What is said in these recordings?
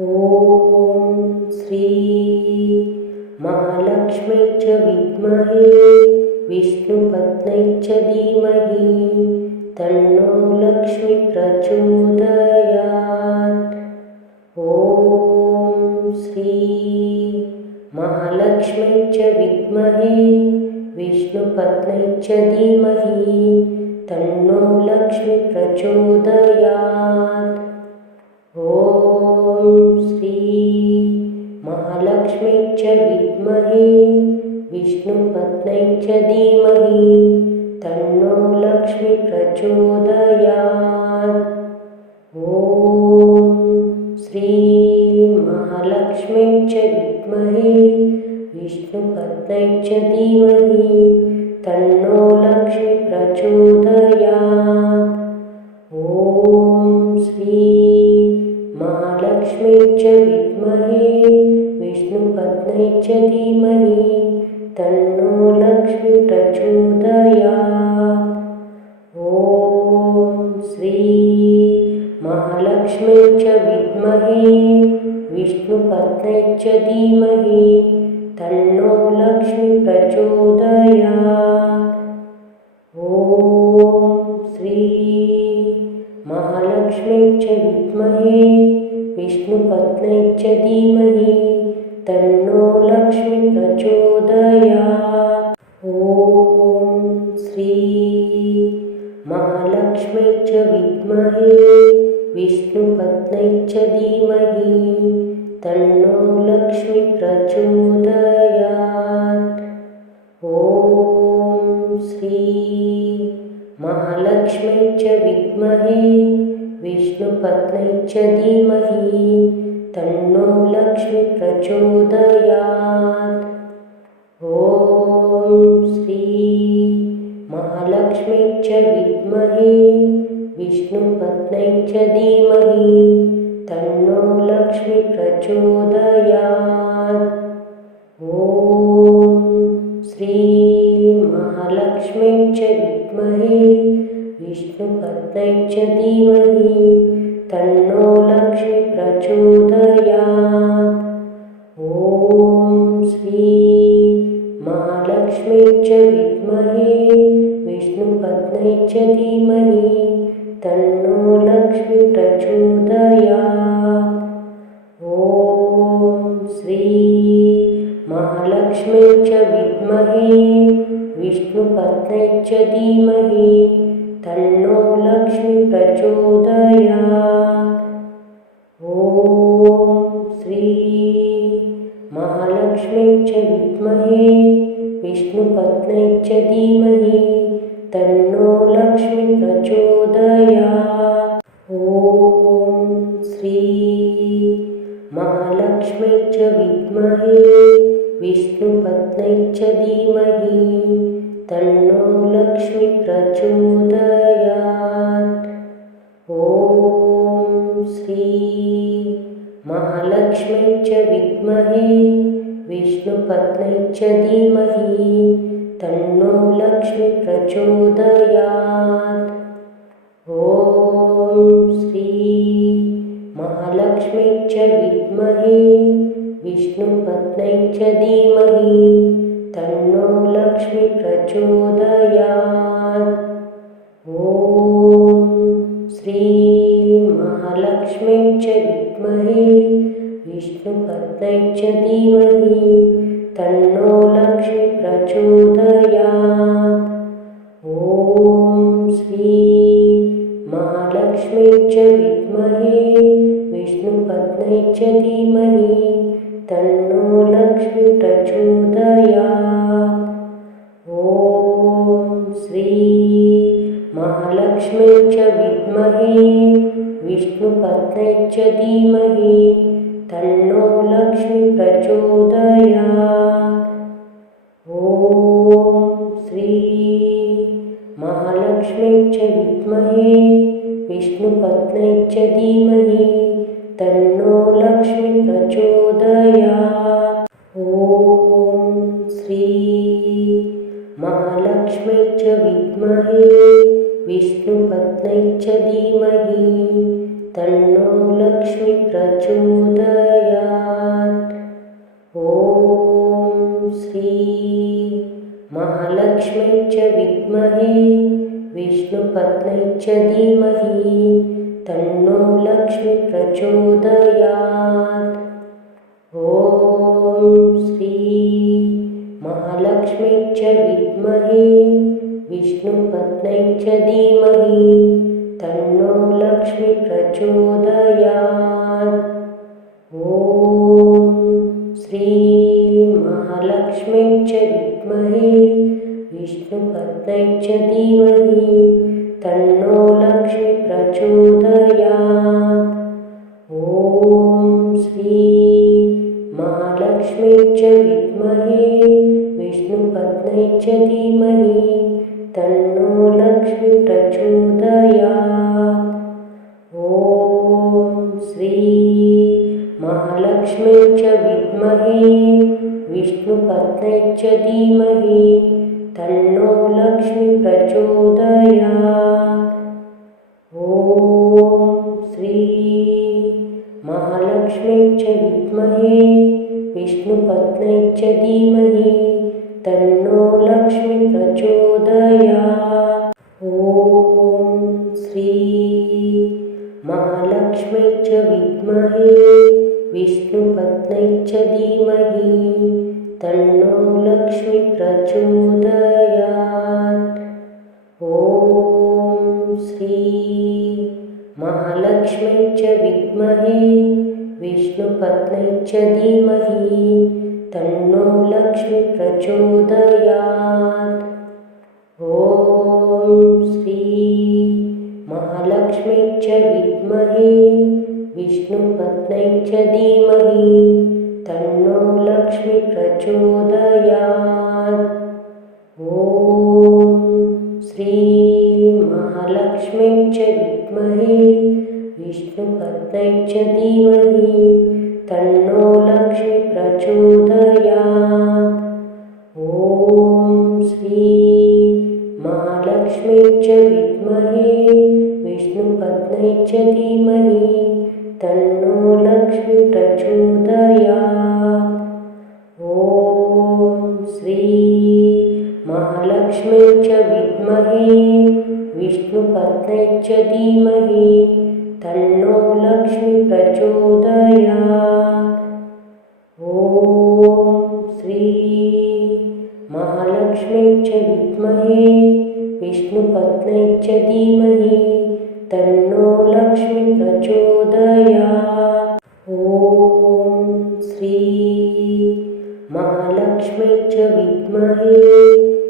ॐ श्री महालक्ष्मी च विद्महे विष्णुपत्न्यै च धीमहि तन्नो लक्ष्मी प्रचोदयात्। ॐ श्री महालक्ष्मी च विद्महे विष्णुपत्न्यै च धीमहि तन्नो लक्ष्मी प्रचोदयात्। ॐ श्री महालक्ष्मी च विद्महे विष्णुपत्न्यै च धीमहि तन्नो लक्ष्मी प्रचोदयात्। ॐ श्री महालक्ष्मी च विद्महे विष्णुपत्न्यै च धीमहि तन्नो लक्ष्मी प्रचोदयात्। ॐ श्री महालक्ष्मी च विद्महे विष्णुपत्न्यै च धीमहि तन्नो लक्ष्मी प्रचोदयात्। ॐ श्री महालक्ष्मी च विद्महे विष्णुपत्न्यै च धीमहि तन्नो लक्ष्मी प्रचोदयात्। ॐ श्री महालक्ष्मी च विद्महे विष्णुपत्न्यै च धीमहि तन्नो लक्ष्मी प्रचोदयात्। ॐ श्री महालक्ष्मी च विद्महे विष्णुपत्न्यै च धीमहि तन्नो लक्ष्मी प्रचोदयात्। ॐ श्री महालक्ष्मी च विद्महे विष्णुपत्न्यै च धीमहि तन्नो लक्ष्मी प्रचोदयात्। ॐ श्री महालक्ष्मी च विद्महे विष्णुपत्न्यै च धीमहि तन्नो लक्ष्मी प्रचोदयात्। ॐ श्री महालक्ष्मी च विद्महे विष्णुपत्न्यै च धीमहि तन्नो लक्ष्मी प्रचोदयात्। ॐ श्री महालक्ष्मी च विद्महे विष्णुपत्न्यै च धीमहि तन्नो लक्ष्मी प्रचोदयात्। ॐ श्री महालक्ष्मी च विद्महे विष्णुपत्न्यै च धीमहि तन्नो लक्ष्मी प्रचोदयात्। ॐ श्री महालक्ष्मी च विद्महे विष्णुपत्न्यै च धीमहि तन्नो लक्ष्मी प्रचोदयात्। ॐ श्री महालक्ष्मी च विद्महे विष्णुपत्न्यै च धीमहि तन्नो लक्ष्मी प्रचोदयात्। ॐ श्री महालक्ष्मी च विद्महे विष्णुपत्न्यै च धीमहि तन्नो लक्ष्मी प्रचोदयात्। ॐ श्री महालक्ष्मी च विद्महे विष्णुपत्न्यै च धीमहि तन्नो लक्ष्मी प्रचोदयात्। ॐ श्री महालक्ष्मी च विद्महे विष्णुपत्न्यै च धीमहि तन्नो लक्ष्मी प्रचोदयात्। ॐ श्री महालक्ष्मी च विद्महे विष्णुपत्न्यै च धीमहि तन्नो लक्ष्मी प्रचोदयात्। ॐ श्री महालक्ष्मी च विद्महे विष्णुपत्न्यै च धीमहि तन्नो लक्ष्मी प्रचोदयात्। ॐ श्री महालक्ष्मी च विद्महे विष्णुपत्न्यै च धीमहि तन्नो लक्ष्मी प्रचोदयात्। ॐ श्री महालक्ष्मी च विद्महे विष्णुपत्न्यै च धीमहि तन्नो लक्ष्मी प्रचोदयात्। ॐ श्री महालक्ष्मी च विद्महे विष्णुपत्न्यै च धीमहि तन्नो लक्ष्मी प्रचोदयात्। ॐ श्री महालक्ष्मी च विद्महे विष्णुपत्न्यै च धीमहि तन्नो लक्ष्मी प्रचोदयात्। ॐ श्री महालक्ष्मी च विद्महे विष्णुपत्न्यै च धीमहि तन्नो लक्ष्मी प्रचोदयात्। ॐ श्री महालक्ष्मी च विद्महे विष्णुपत्न्यै च धीमहि तन्नो लक्ष्मी प्रचोदयात्। ॐ श्री महालक्ष्मी च विद्महे विष्णुपत्न्यै च धीमहि तन्नो लक्ष्मी प्रचोदयात्। ॐ श्री महालक्ष्मी च विद्महे विष्णुपत्न्यै च धीमहि तन्नो लक्ष्मी प्रचोदयात्। ॐ श्री महालक्ष्मी च विद्महे विष्णुपत्न्यै च धीमहि तन्नो लक्ष्मी प्रचोदयात्। ॐ श्री महालक्ष्मी च विद्महे विष्णुपत्न्यै च धीमहि तन्नो लक्ष्मी प्रचोदयात्। ॐ श्री महालक्ष्मी च विद्महे विष्णुपत्न्यै च धीमहि तन्नो लक्ष्मी प्रचोदयात्। ॐ श्री महालक्ष्मी च विद्महे विष्णुपत्न्यै च धीमहि तन्नो लक्ष्मी प्रचोदयात्। ॐ श्री महालक्ष्मी च विद्महे विष्णुपत्न्यै च धीमहि तन्नो लक्ष्मी प्रचोदयात्। ॐ श्री महालक्ष्मी च विद्महे विष्णुपत्न्यै च धीमहि तन्नो लक्ष्मी प्रचोदयात्। ॐ श्री महालक्ष्मी च विद्महे विष्णुपत्न्यै च धीमहि तन्नो लक्ष्मी प्रचोदयात्। ॐ श्री महालक्ष्मी च विद्महे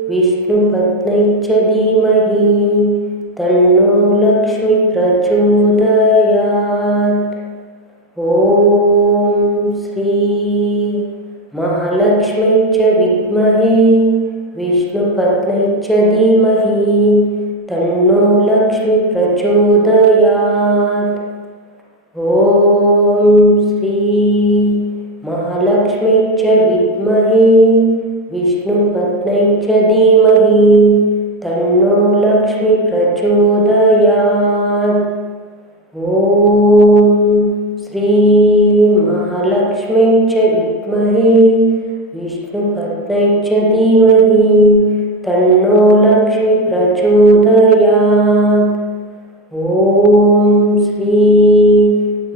विष्णुपत्न्यै च धीमहि तन्नो लक्ष्मी प्रचोदयात्। ॐ श्री महालक्ष्मी च विद्महे विष्णुपत्न्यै च धीमहि तन्नो लक्ष्मी प्रचोदयात्। ॐ श्री महालक्ष्मी च विद्महे विष्णुपत्न्यै च धीमहि तन्नो लक्ष्मी प्रचोदयात्। ॐ श्री महालक्ष्मी च विद्महे विष्णुपत्न्यै च धीमहि तन्नो लक्ष्मी प्रचोदयात्। ॐ श्री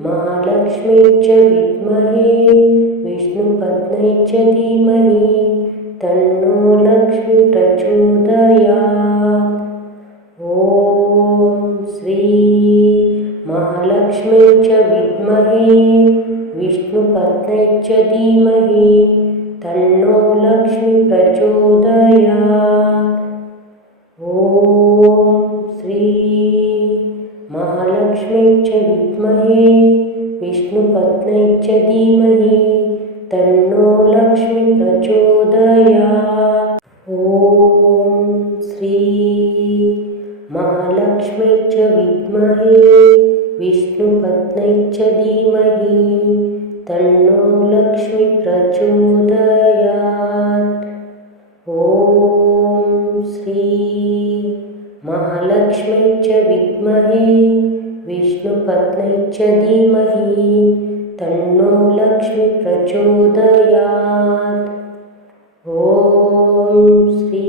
महालक्ष्मी च विद्महे विष्णुपत्न्यै च धीमहि तन्नो लक्ष्मी प्रचोदयात्। ॐ श्री महालक्ष्मी च विद्महे विष्णुपत्न्यै च धीमहि तन्नो लक्ष्मी प्रचोदयात्। ॐ श्री महालक्ष्मी च विद्महे विष्णुपत्न्यै च धीमहि तन्नो लक्ष्मी प्रचोदयात्। ॐ श्री महालक्ष्मी च विद्महे विष्णुपत्न्यै च धीमहि तन्नो लक्ष्मी प्रचोदयात्। ॐ श्री महालक्ष्मी च विद्महे विष्णुपत्न्यै च धीमहि तन्नो लक्ष्मी प्रचोदयात्। ॐ श्री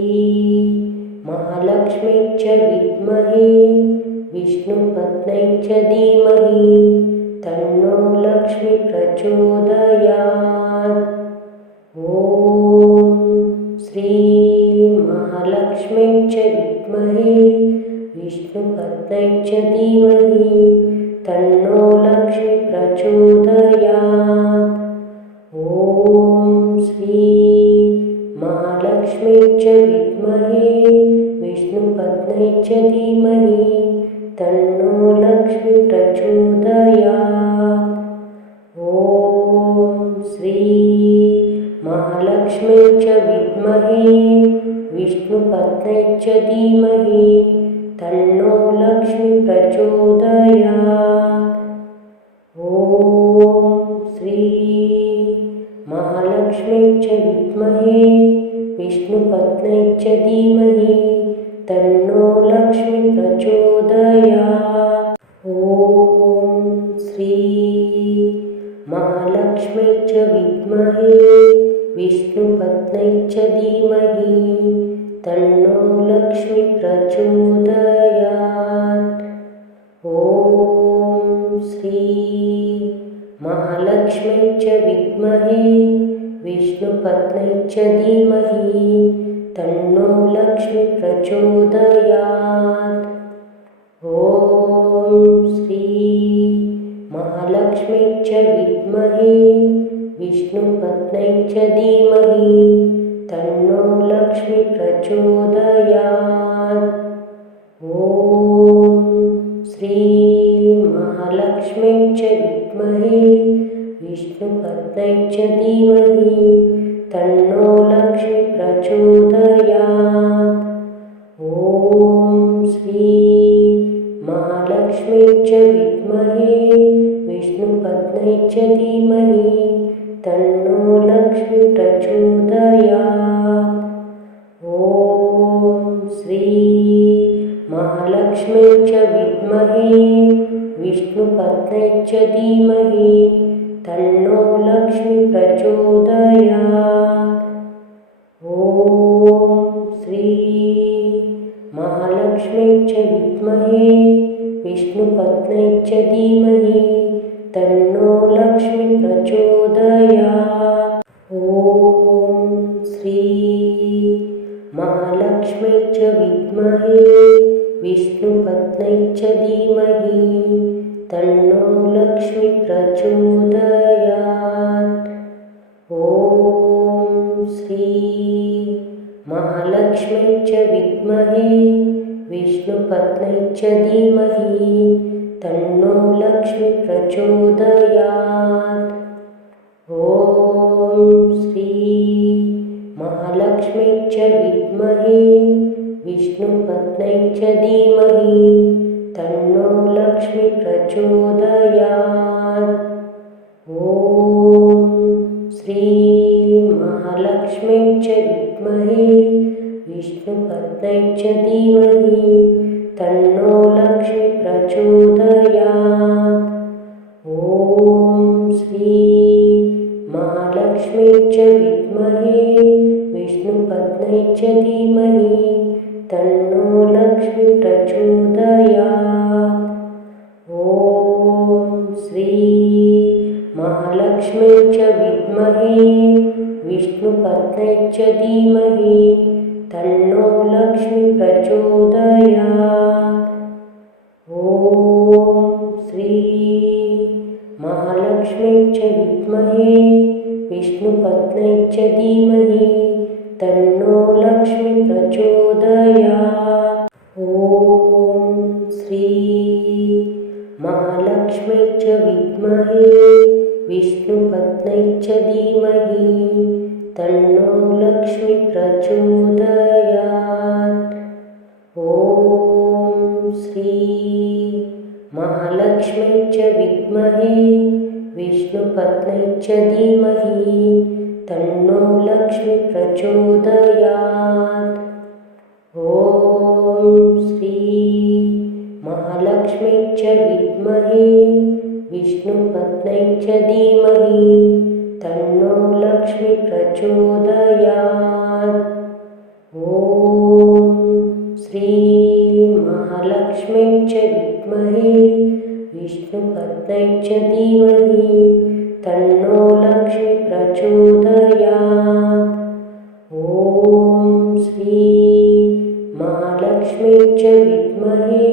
महालक्ष्म्यै च विद्महे विष्णुपत्न्यै च धीमहि तन्नो लक्ष्मी प्रचोदयात्। ॐ श्री महालक्ष्म्यै च विद्महे विष्णुपत्न्यै च धीमहि तन्नो लक्ष्मी प्रचोदयात्। ॐ श्री महालक्ष्म्यै च विद्महे विष्णुपत्न्यै च धीमहि तन्नो लक्ष्मी प्रचोदयात्। ॐ श्री महालक्ष्म्यै च विद्महे विष्णुपत्न्यै च धीमहि तन्नो लक्ष्मी प्रचोदयात्। ॐ श्री महालक्ष्म्यै च विद्महे विष्णुपत्न्यै च धीमहि तन्नो लक्ष्मी प्रचोदयात्। ॐ श्री महालक्ष्म्यै च विद्महे विष्णुपत्न्यै च धीमहि तन्नो लक्ष्मी प्रचोदयात्। ॐ श्री महालक्ष्म्यै च विद्महे विष्णुपत्न्यै च धीमहि तन्नो लक्ष्मी प्रचोदयात्। ॐ श्री महालक्ष्म्यै च विद्महे विष्णुपत्न्यै च धीमहि तन्नो लक्ष्मी प्रचोदयात्। ॐ श्री महालक्ष्म्यै च विद्महे विष्णुपत्न्यै च धीमहि तन्नो लक्ष्मी प्रचोदयात्। ॐ श्री महालक्ष्म्यै च विद्महे विष्णुपत्न्यै च धीमहि तन्नो लक्ष्मी प्रचोदयात्। ॐ श्री महालक्ष्म्यै च विद्महे विष्णुपत्न्यै च धीमहि तन्नो लक्ष्मी प्रचोदयात्। ॐ श्री महालक्ष्म्यै च विद्महे विष्णुपत्न्यै च धीमहि तन्नो लक्ष्मी प्रचोदयात्। ॐ श्री महालक्ष्म्यै च विद्महे विष्णुपत्न्यै च धीमहि तन्नो लक्ष्मी प्रचोदयात्। ॐ श्री महालक्ष्म्यै च विद्महे विष्णुपत्न्यै च धीमहि तन्नो लक्ष्मी प्रचोदयात्। ॐ श्री महालक्ष्म्यै च विद्महे विष्णुपत्न्यै च धीमहि तन्नो लक्ष्मी प्रचोदयात्। ॐ श्री महालक्ष्म्यै च विद्महे विष्णुपत्न्यै च धीमहि तन्नो लक्ष्मी प्रचोदयात्। ॐ श्री महालक्ष्म्यै च विद्महे विष्णुपत्न्यै च धीमहि तन्नो लक्ष्मी प्रचोदयात्। ॐ श्री महालक्ष्म्यै च विद्महे विष्णुपत्न्यै च धीमहि तन्नो लक्ष्मी प्रचोदयात्। ॐ श्री महालक्ष्म्यै च विद्महे विष्णुपत्न्यै च धीमहि तन्नो लक्ष्मी प्रचोदयात्। ॐ श्री महालक्ष्म्यै च विद्महे विष्णुपत्न्यै च धीमहि तन्नो लक्ष्मी प्रचोदयात्। ॐ श्री महालक्ष्म्यै च विद्महे विष्णुपत्न्यै च धीमहि तन्नो लक्ष्मी प्रचोदयात्। ॐ श्री महालक्ष्म्यै महालक्ष्मी च विद्महे विष्णुपत्न्यै च धीमहि तन्नो लक्ष्मी प्रचोदयात्। ॐ श्री महालक्ष्मी च विद्महे विष्णुपत्न्यै च धीमहि तन्नो लक्ष्मी प्रचोदयात्। ॐ श्री महालक्ष्मी च विद्महे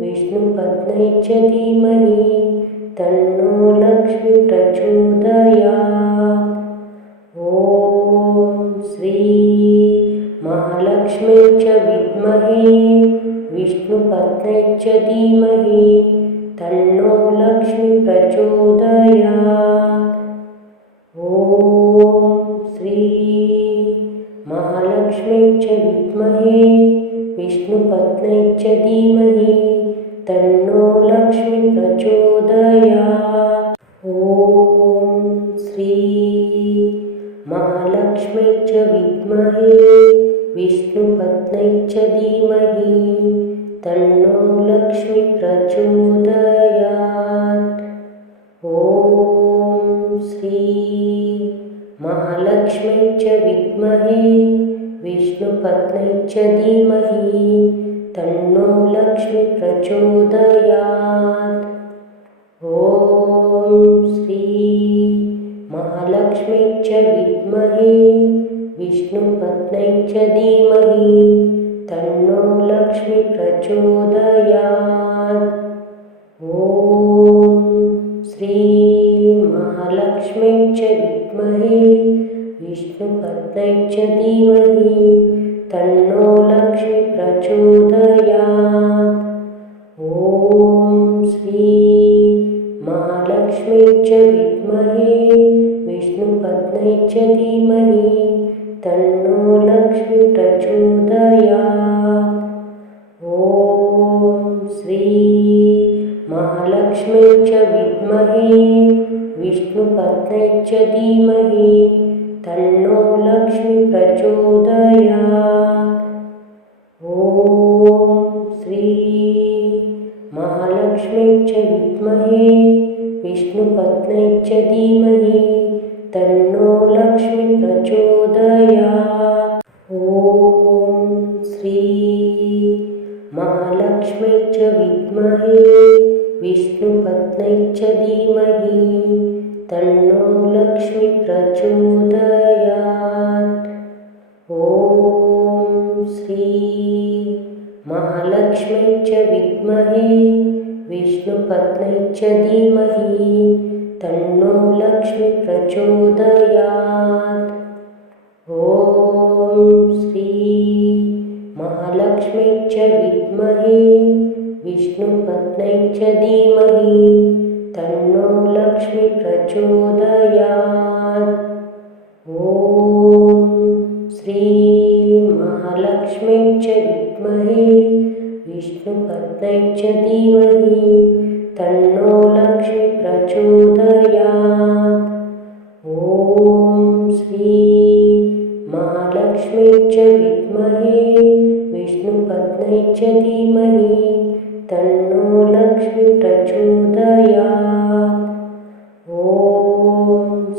विष्णुपत्न्यै च धीमहि तन्नो लक्ष्मी प्रचोदयात्। ॐ श्री महालक्ष्मी च विद्महे विष्णुपत्न्यै च धीमहि तन्नो लक्ष्मी प्रचोदयात्। ॐ श्री महालक्ष्मी च विद्महे विष्णुपत्न्यै च धीमहि तन्नो लक्ष्मी प्रचोदयात्। ॐ श्री महालक्ष्मी च विद्महे विष्णुपत्न्यै च धीमहि तन्नो लक्ष्मी प्रचोदयात्। ॐ श्री महालक्ष्मी च विद्महे विष्णुपत्न्यै च धीमहि तन्नो लक्ष्मी प्रचोदयात्। ॐ श्री महालक्ष्मी च विद्महे विष्णुपत्न्यै च धीमहि तन्नो लक्ष्मी प्रचोदयात्। ॐ श्री महालक्ष्मी च विद्महे विष्णुपत्न्यै च धीमहि तन्नो लक्ष्मी प्रचोदयात्। ॐ श्री महालक्ष्मी च विद्महे विष्णुपत्न्यै च धीमहि तन्नो लक्ष्मी प्रचोदयात्। ॐ श्री महालक्ष्मी च विद्महे विष्णुपत्न्यै च धीमहि तन्नो लक्ष्मी प्रचोदयात्। ॐ श्री महालक्ष्मी च विद्महे विष्णुपत्न्यै च धीमहि तन्नो लक्ष्मी प्रचोदयात्। ॐ श्री महालक्ष्मी च विद्महे विष्णुपत्न्यै च धीमहि तन्नो लक्ष्मी प्रचोदयात्। ॐ श्री महालक्ष्मी च विद्महे विष्णुपत्न्यै च धीमहि तन्नो लक्ष्मी प्रचोदयात्। ॐ श्री महालक्ष्मी च विद्महे विष्णुपत्न्यै च धीमहि तन्नो लक्ष्मी प्रचोदयात्। ॐ श्री महालक्ष्मी च विद्महे विष्णुपत्न्यै च धीमहि तन्नो लक्ष्मी प्रचोदयात्। ॐ श्री महालक्ष्मी च विद्महे विष्णुपत्न्यै च धीमहि तन्नो लक्ष्मी प्रचोदयात्। ॐ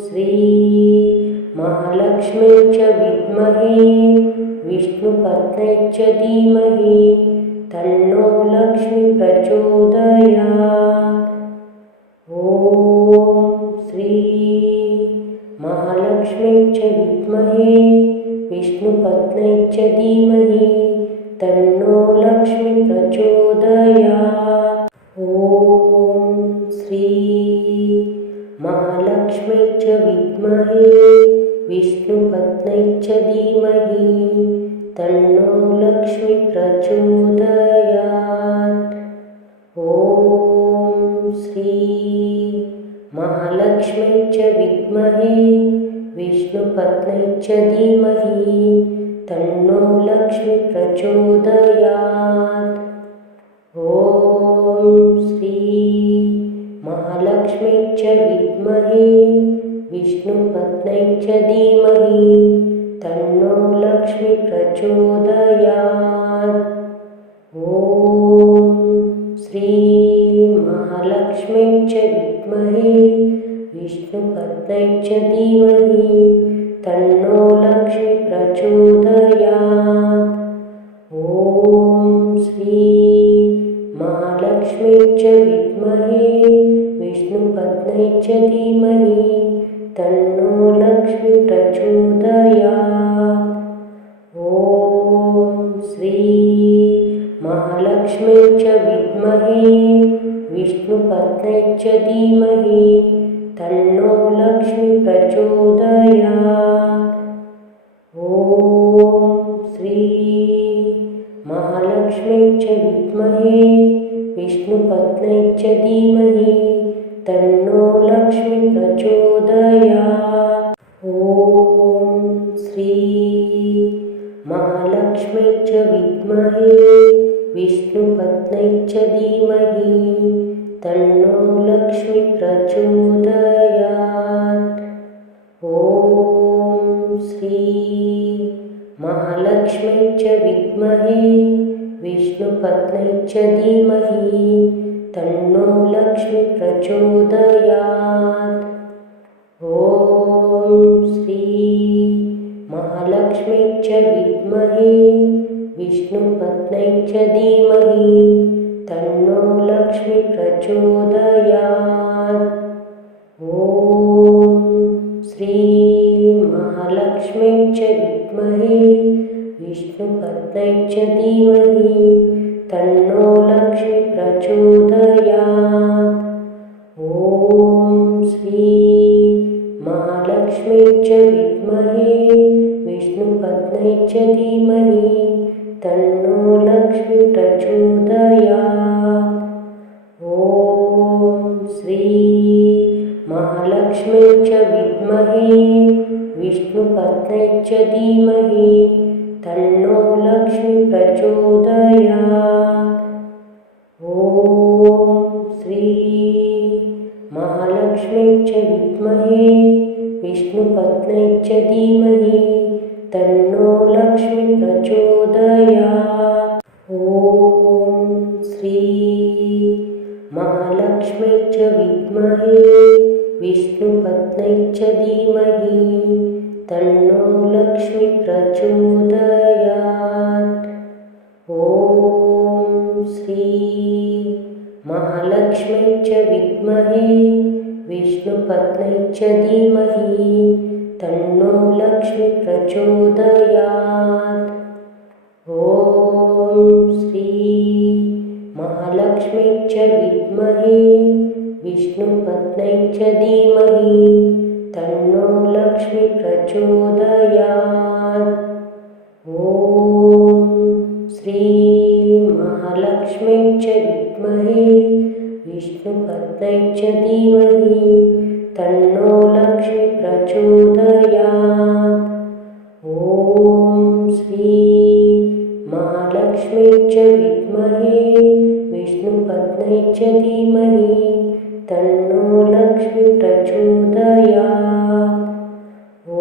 श्री महालक्ष्मी च विद्महे विष्णुपत्न्यै च धीमहि तन्नो लक्ष्मी प्रचोदयात्। ॐ श्री महालक्ष्मी च विद्महे विष्णुपत्न्यै च धीमहि तन्नो लक्ष्मी प्रचोदयात्। ॐ श्री महालक्ष्मी च विद्महे विष्णुपत्न्यै च धीमहि तन्नो लक्ष्मी प्रचोदयात्। ॐ श्री महालक्ष्मी च विद्महे विष्णुपत्न्यै च धीमहि तन्नो लक्ष्मी प्रचोदयात्। ॐ श्री महालक्ष्मी च विद्महे विष्णुपत्न्यै च धीमहि तन्नो लक्ष्मी प्रचोदयात्। ॐ श्री विद्महे विष्णुपत्न्यै च धीमहि तन्नो लक्ष्मी प्रचोदयात्। ॐ श्री महालक्ष्म्यै च विद्महे विष्णुपत्न्यै च धीमहि तन्नो लक्ष्मी प्रचोदयात्। ॐ श्री महालक्ष्म्यै च विद्महे विष्णुपत्न्यै च धीमहि तन्नो लक्ष्मी प्रचोदयात्। ॐ श्री महालक्ष्म्यै च विद्महे विष्णुपत्न्यै च धीमहि तन्नो लक्ष्मी प्रचोदयात्। ॐ श्री महालक्ष्म्यै च विद्महे विष्णुपत्न्यै च धीमहि तन्नो लक्ष्मी प्रचोदयात्। ॐ श्री महालक्ष्म्यै च विद्महे विष्णुपत्न्यै च धीमहि तन्नो लक्ष्मी प्रचोदयात्। ॐ श्री महालक्ष्म्यै च विद्महे विष्णुपत्न्यै च धीमहि तन्नो लक्ष्मी प्रचोदयात्। ॐ श्री महालक्ष्म्यै च विद्महे विष्णुपत्न्यै च धीमहि तन्नो लक्ष्मी प्रचोदयात्। ॐ श्री महालक्ष्म्यै च विद्महे विष्णुपत्न्यै च धीमहि तन्नो लक्ष्मी प्रचोदयात्। ॐ श्री महालक्ष्म्यै च विद्महे विष्णुपत्न्यै च धीमहि तन्नो लक्ष्मी प्रचोदयात्। ॐ श्री महालक्ष्म्यै च विद्महे विष्णुपत्न्यै च धीमहि तन्नो लक्ष्मी प्रचोदयात्। ॐ श्री महालक्ष्म्यै च विद्महे विष्णुपत्न्यै च धीमहि तन्नो लक्ष्मी प्रचोदयात्। ॐ श्री महालक्ष्म्यै च विद्महे विष्णुपत्न्यै च धीमहि तन्नो लक्ष्मी प्रचोदयात्। ॐ श्री महालक्ष्म्यै च विद्महे विष्णुपत्न्यै च धीमहि तन्नो लक्ष्मी प्रचोदयात्। ॐ श्री महालक्ष्म्यै च विद्महे विष्णुपत्न्यै च धीमहि तन्नो लक्ष्मी प्रचोदयात्। ॐ श्री महालक्ष्म्यै च विद्महे विष्णुपत्न्यै च धीमहि तन्नो लक्ष्मी प्रचोदयात्। ॐ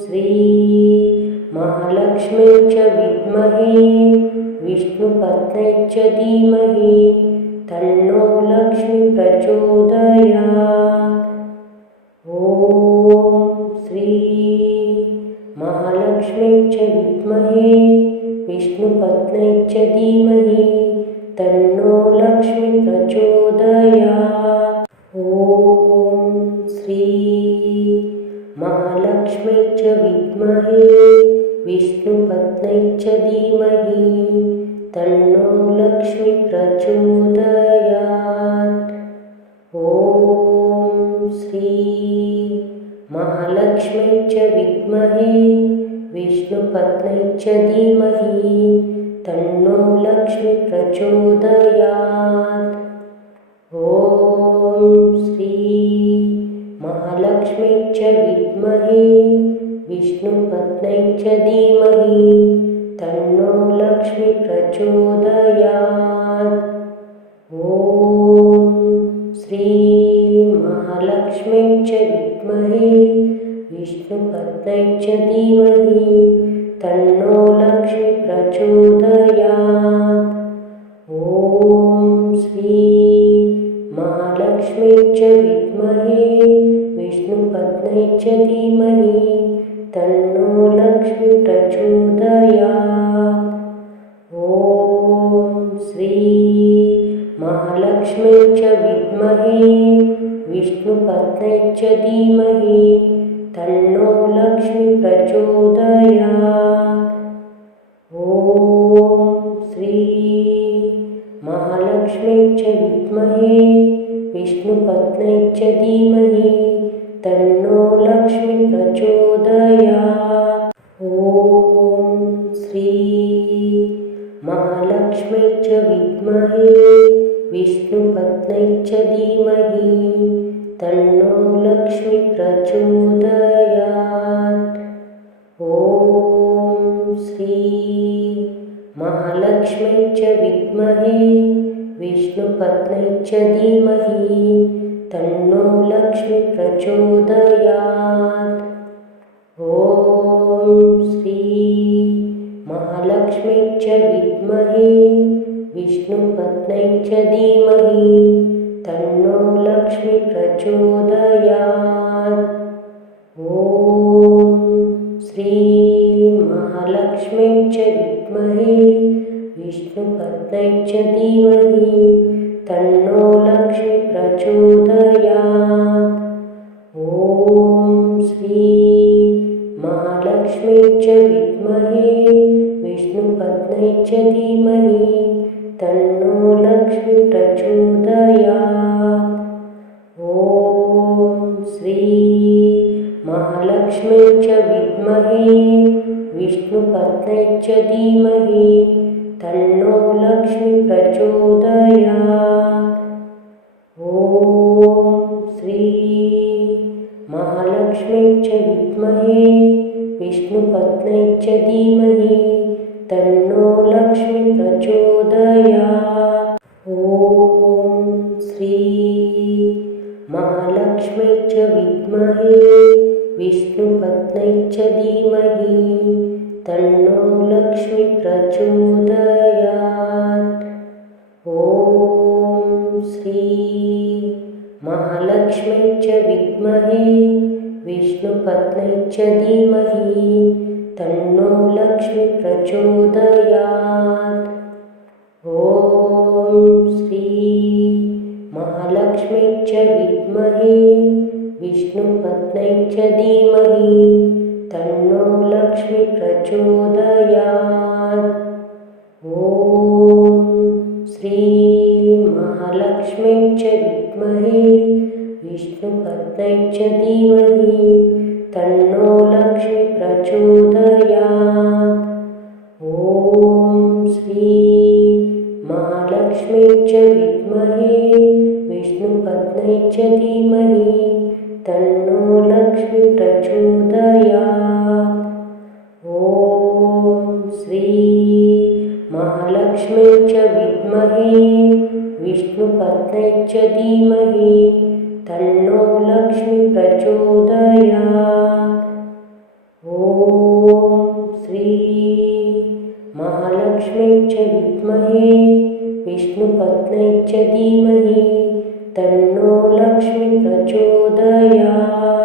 श्री महालक्ष्म्यै च विद्महे विष्णुपत्न्यै च धीमहि तन्नो लक्ष्मी प्रचोदयात्। ॐ श्री महालक्ष्म्यै च विद्महे विष्णुपत्न्यै च धीमहि तन्नो लक्ष्मी प्रचोदयात्। ॐ श्री महालक्ष्म्यै च विद्महे विष्णुपत्न्यै च धीमहि तन्नो लक्ष्मी प्रचोदयात्। ॐ श्री महालक्ष्म्यै च विद्महे विष्णुपत्न्यै च धीमहि तन्नो लक्ष्मी प्रचोदयात्। ॐ श्री महालक्ष्म्यै च विद्महे विष्णुपत्न्यै च धीमहि तन्नो लक्ष्मी प्रचोदयात्। ॐ श्री महालक्ष्म्यै च विद्महे विष्णुपत्न्यै च धीमहि तन्नो लक्ष्मी प्रचोदयात्। ॐ श्री महालक्ष्म्यै महालक्ष्मी च विद्महे विष्णुपत्न्यै च धीमहि तन्नो लक्ष्मी प्रचोदयात्। ॐ श्री महालक्ष्मी च विद्महे विष्णुपत्न्यै च धीमहि तन्नो लक्ष्मी प्रचोदयात्। ॐ श्री महालक्ष्मी च विद्महे विष्णुपत्न्यै च धीमहि तन्नो लक्ष्मी प्रचोदयात्। ॐ श्री महालक्ष्मी च विद्महे विष्णुपत्न्यै च धीमहि तन्नो लक्ष्मी प्रचोदयात्। ॐ श्री महालक्ष्मी च विद्महे विष्णुपत्न्यै च धीमहि तन्नो लक्ष्मी प्रचोदयात्। ॐ श्री महालक्ष्मी च विद्महे विष्णुपत्न्यै च धीमहि तन्नो लक्ष्मी प्रचोदयात्। ॐ श्री महालक्ष्मी च विद्महे विष्णुपत्न्यै च धीमहि तन्नो लक्ष्मी प्रचोदयात्। ॐ श्री महालक्ष्मी च विद्महे विष्णुपत्न्यै च धीमहि तन्नो लक्ष्मी प्रचोदयात्। ॐ श्री महालक्ष्मी च विद्महे विष्णुपत्न्यै च धीमहि तन्नो लक्ष्मी प्रचोदयात्। ॐ श्री महालक्ष्मी च विद्महे विष्णुपत्न्यै च धीमहि तन्नो लक्ष्मी प्रचोदयात्। ॐ श्री महालक्ष्मी च विद्महे विष्णुपत्न्यै च धीमहि तन्नो लक्ष्मी प्रचोदयात्। ॐ श्री महालक्ष्मी च विद्महे विष्णुपत्न्यै च धीमहि तन्नो लक्ष्मी प्रचोदयात्। ॐ श्री महालक्ष्मी च विद्महे विष्णुपत्न्यै च धीमहि तन्नो लक्ष्मी प्रचोदयात्। ॐ श्री महालक्ष्मी च विद्महे विष्णुपत्न्यै च धीमहि तन्नो लक्ष्मी प्रचोदयात्। ॐ श्री महालक्ष्मी च विद्महे विष्णुपत्न्यै च धीमहि तन्नो लक्ष्मी प्रचोदयात्। ॐ श्री महालक्ष्मी च विद्महे विष्णुपत्न्यै च धीमहि तन्नो लक्ष्मी प्रचोदयात्। ॐ श्री महालक्ष्मी च विद्महे विष्णुपत्न्यै च धीमहि तन्नो लक्ष्मी प्रचोदयात्।